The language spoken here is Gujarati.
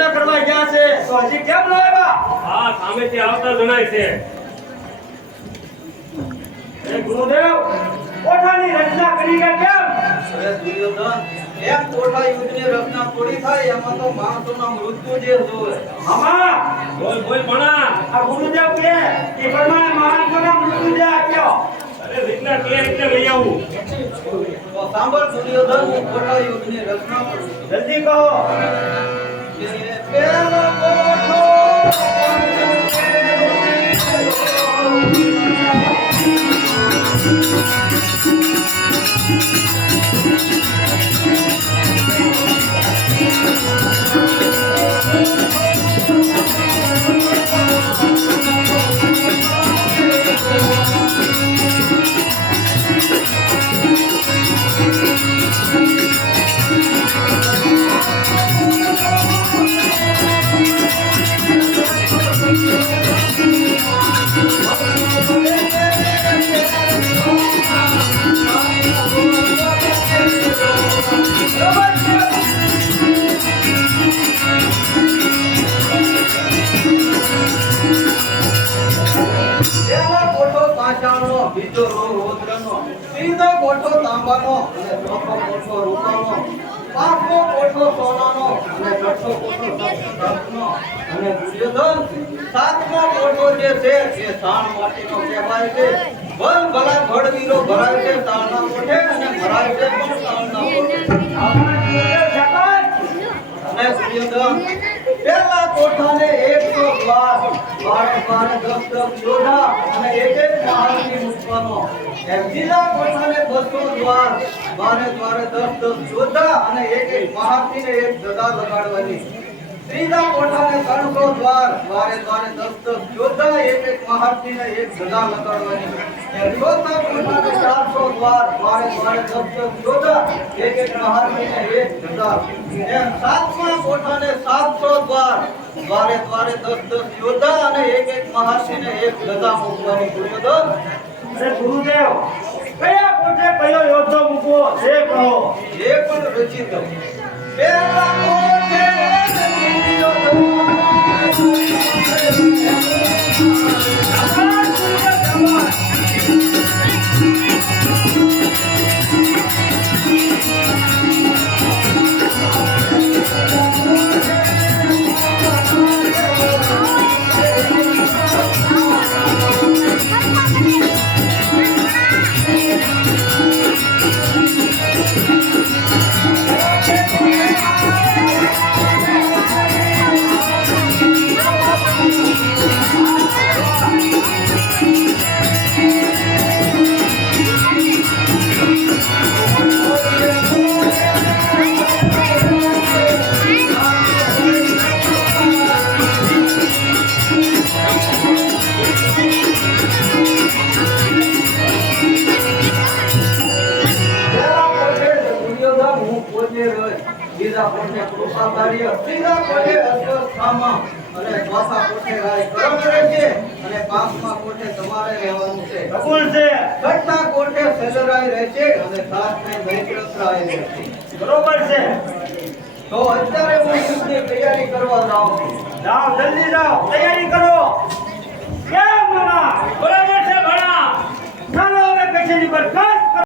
રચના કરવા ગયા છે. તો હજી કેમ ન આવ્યા? હા સામેથી આવતા જણાય છે. એ ગુરુદેવ કોઠાની રચના કરી કે કેમ? દુર્યોધન એમ કોઠા યુદ્ધની રચના થોડી થાય એમાં તો માણસોના મૃત્યુ જે જોવે આમાં? બોલ બોલ ભણા. આ ગુરુદેવ કે એ પ્રમાણે માણસોના મૃત્યુ જે આપ્યો અરે રીતના કે રીતે લઈ આવું. તો સાંભળ દુર્યોધન કોઠા યુદ્ધની રચના જલ્દી કહો. કે ત્રીજો કોઠો તાંબાનો અને ચોથો કોઠો રૂપાનો, પાંચમો કોઠો સોનાનો અને છઠ્ઠો કોઠો અને દુર્યોધન સાતમો કોઠો જે છે એ સાણ માટીનો કહેવાય છે. બલ ભલા ભડવીરો ભરાય છે તાળના કોઠે અને ભરાય છે પણ તાળના કોઠે અને દુર્યોધન પહેલા કોઠાને એકસો દ્વાર દ્વારે દ્વારે દસ દસ યોધા અને એક એક મહારથી મૂકવાનો. બીજા કોઠાને બસો દ્વાર દ્વારે દ્વારે દસ દસ યોધા અને એક એક મહારથીને એક ગદા લગાડવાની. ત્રીજા કોઠાને કણકો દ્વાર. દ્વારે દ્વારે દસ દસ યોધા એક એક મહારથીને એક ગદા લગાડવાની ચોથા કોઠાને ચારસો દ્વાર. દ્વારે દ્વારે દસ દસ યોધા એક એક મહારથીને એક ગદા. એમ સાતમા કોઠાને સાતસો દ્વાર. દ્વારે દ્વારે દસ દસ યોદ્ધા અને એક એક મહારથીને એક ગદા મૂકવાની દુર્યોધન અરે ગુરુદેવ કયા કોઠે પહેલો યોદ્ધો મૂકવો એ કહો. એ પણ રચિત. પેલા રહ પોતે કૃપા કાર્ય ત્રીજા પોતે અશ્વત્થામા અને ચોથા પોતે રાય કર્ણ રહેશે અને પાંચમા કોઠે તમારે રહેવાનું છે. કબૂલ છે. છઠ્ઠા કોઠે સજરાય રહેશે અને સાતમે મૈત્રરાય રહેશે. બરોબર છે. તો અત્યારે હું યુદ્ધની તૈયારી કરવા જાઉં છું. જાઓ જલ્દી જાઓ. તૈયારી કરો.